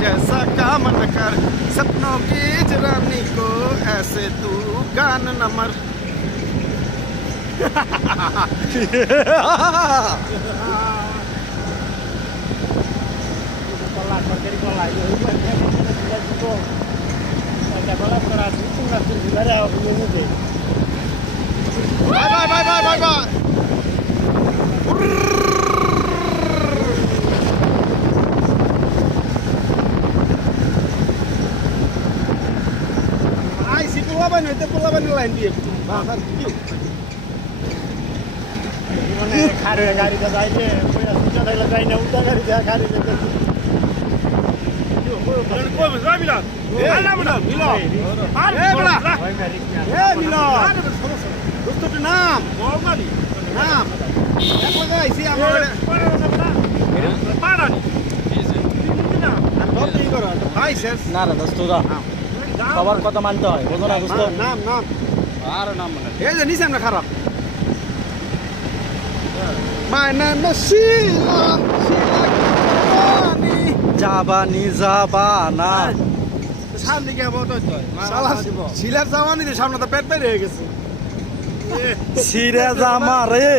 जैसा काम न कर सपनों की रानी को ऐसे तू गान नमर Bye bye bye bye bye bye. Ay, si pulaban itu pulaban lain dia. Bahkan dia. Mana kari kari dah saja. Punya sudah dah lain udah kari dah kari dah. Kau besar bilang. Mana bilang? Bilang. Eh bilang. Eh bilang. Dosto naam. Bolmani. Naam. Ek lagai si amar. Para ni. Naam. Dosto কি করো? Hi sir. না না দোস্ত দা সবার কথা মানতে হয় বুঝো না দোস্ত নাম নাম আর নাম মানে এই যে নিচে আমরা খারাপ My name is Sheila Jawaani জাবানা সামনে গিয়ে বলতো শালা শিলার জামানিতে সামনে তো পেট বের হয়ে গেছে সিরে জামা রে